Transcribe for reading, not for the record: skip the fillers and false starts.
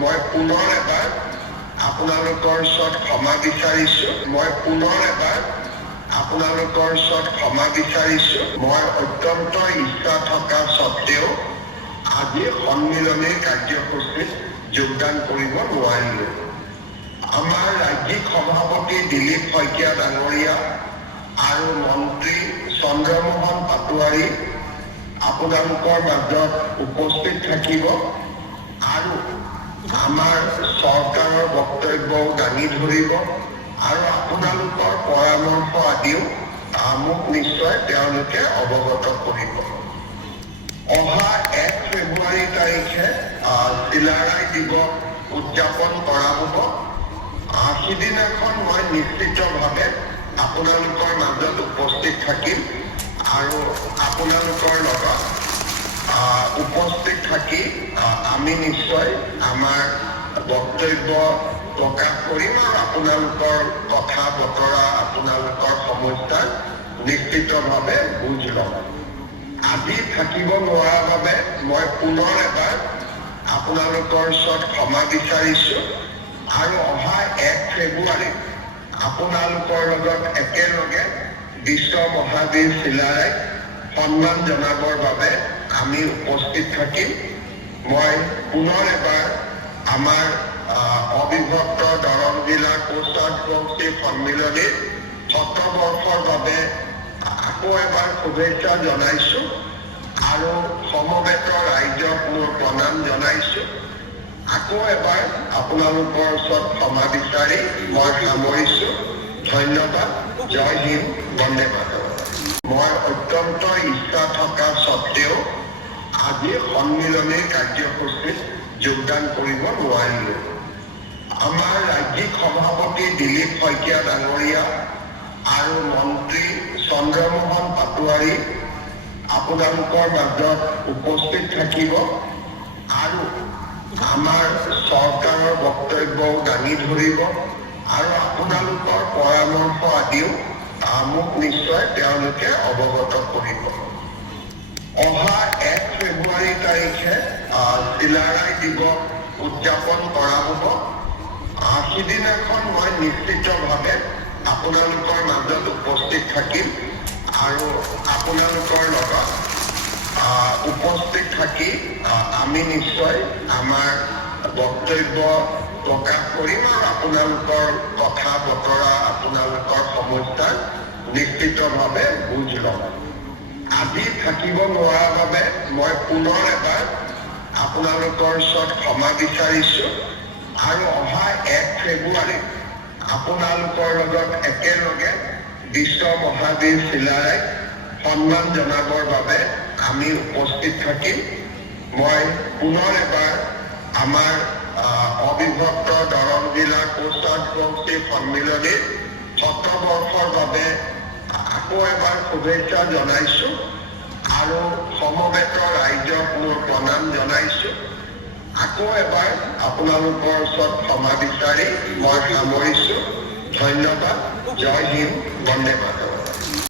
মই পুনৰ এবাৰ আপোনালোকৰ ওচৰত ক্ষমা বিচাৰিছোঁ। মই অত্যন্ত ইচ্ছা থকা স্বত্তেও আজি সন্মিলনীৰ কাৰ্যসূচীত যোগদান কৰিব নোৱাৰিলোঁ। আমাৰ ৰাজ্যিক সভাপতি দিলীপ শইকীয়া ডাঙৰীয়া আৰু মন্ত্ৰী চন্দ্ৰমোহন পাটোৱাৰী আপোনালোকৰ মাজত উপস্থিত থাকিব আৰু আমাৰ চৰকাৰৰ বক্তব্যও দাঙি ধৰিব আৰু আপোনালোকৰ পৰামৰ্শ আদিও মোক নিশ্চয় তেওঁলোকে অৱগত কৰিব। অহা 1 ফেব্ৰুৱাৰী তাৰিখে চিলাৰায় দিৱস উদযাপন কৰা হ'ব। সিদিনাখন মই নিশ্চিতভাৱে আপোনালোকৰ মাজত উপস্থিত থাকিম আৰু আপোনালোকৰ লগত উপস্থিত থাকি আমি নিশ্চয় আমাৰ বক্তব্য প্ৰকাশ কৰিম আৰু আপোনালোকৰ কথা বতৰা আপোনালোকৰ সমস্যা নিশ্চিতভাৱে বুজ ল'ম। আজি থাকিব নোৱাৰাৰ বাবে মই পুনৰ এবাৰ আপোনালোকৰ ওচৰত ক্ষমা বিচাৰিছোঁ আৰু অহা 1 ফেব্ৰুৱাৰীত আপোনালোকৰ লগত একেলগে বিশ্ব মহাবীৰ চিলাৰায়ক সন্মান জনাবৰ বাবে আমি উপস্থিত থাকিম। মই পুনৰ এবাৰ আমাৰ অবিভক্ত দৰং জিলা কোষাধ্যক্ষ সন্মিলনীৰ 7 বৰ্ষৰ বাবে আকৌ এবাৰ শুভেচ্ছা জনাইছোঁ আৰু সমবেত ৰাইজক মোৰ প্ৰণাম জনাইছোঁ। আকৌ এবাৰ আপোনালোকৰ ওচৰত ক্ষমা বিচাৰি মই সামৰিছোঁ। ধন্যবাদ। জয় হিন্দ, বন্দে মাতৰম। মই অত্যন্ত ইচ্ছা থকা স্বত্তেও আজি সন্মিলনীৰ কাৰ্যসূচীত যোগদান কৰিব নোৱাৰিলোঁ। আমাৰ ৰাজ্যিক সভাপতি দিলীপ শইকীয়া ডাঙৰীয়া আৰু মন্ত্ৰী চন্দ্ৰমোহন পাটোৱাৰী আপোনালোকৰ মাজত উপস্থিত থাকিব আৰু আমাৰ চৰকাৰৰ বক্তব্যও দাঙি ধৰিব আৰু আপোনালোকৰ পৰামৰ্শ আদিও মোক নিশ্চয় তেওঁলোকে অৱগত কৰিব। অহা 1 ফেব্ৰুৱাৰী তাৰিখে চিলাৰায় দিৱস উদযাপন কৰা হ'ব। সিদিনাখন মই নিশ্চিতভাৱে আপোনালোকৰ মাজত উপস্থিত থাকিম আৰু আপোনালোকৰ লগত উপস্থিত থাকি আমি নিশ্চয় আমাৰ বক্তব্য প্ৰকাশ কৰিম আৰু আপোনালোকৰ কথা বতৰা আপোনালোকৰ সমস্যা নিশ্চিতভাৱে বুজ ল'ম। আজি থাকিব নোৱাৰাৰ বাবে মই পুনৰ এবাৰ আপোনালোকৰ ওচৰত ক্ষমা বিচাৰিছোঁ আৰু অহা 1 ফেব্ৰুৱাৰীত আপোনালোকৰ লগত একেলগে বিশ্ব মহাবীৰ চিলাৰায়ক সন্মান জনাবৰ বাবে আমি উপস্থিত থাকিম। মই পুনৰ এবাৰ আমাৰ অবিভক্ত দৰং জিলা কোষাধ্যক্ষ সন্মিলনীৰ 7 বৰ্ষৰ বাবে আকৌ এবাৰ শুভেচ্ছা জনাইছোঁ আৰু সমবেত ৰাইজক মোৰ প্ৰণাম জনাইছোঁ। আকৌ এবাৰ আপোনালোকৰ ওচৰত ক্ষমা বিচাৰি মই সামৰিছোঁ। ধন্যবাদ। জয় হিন্দ, বন্দে মাতৰম।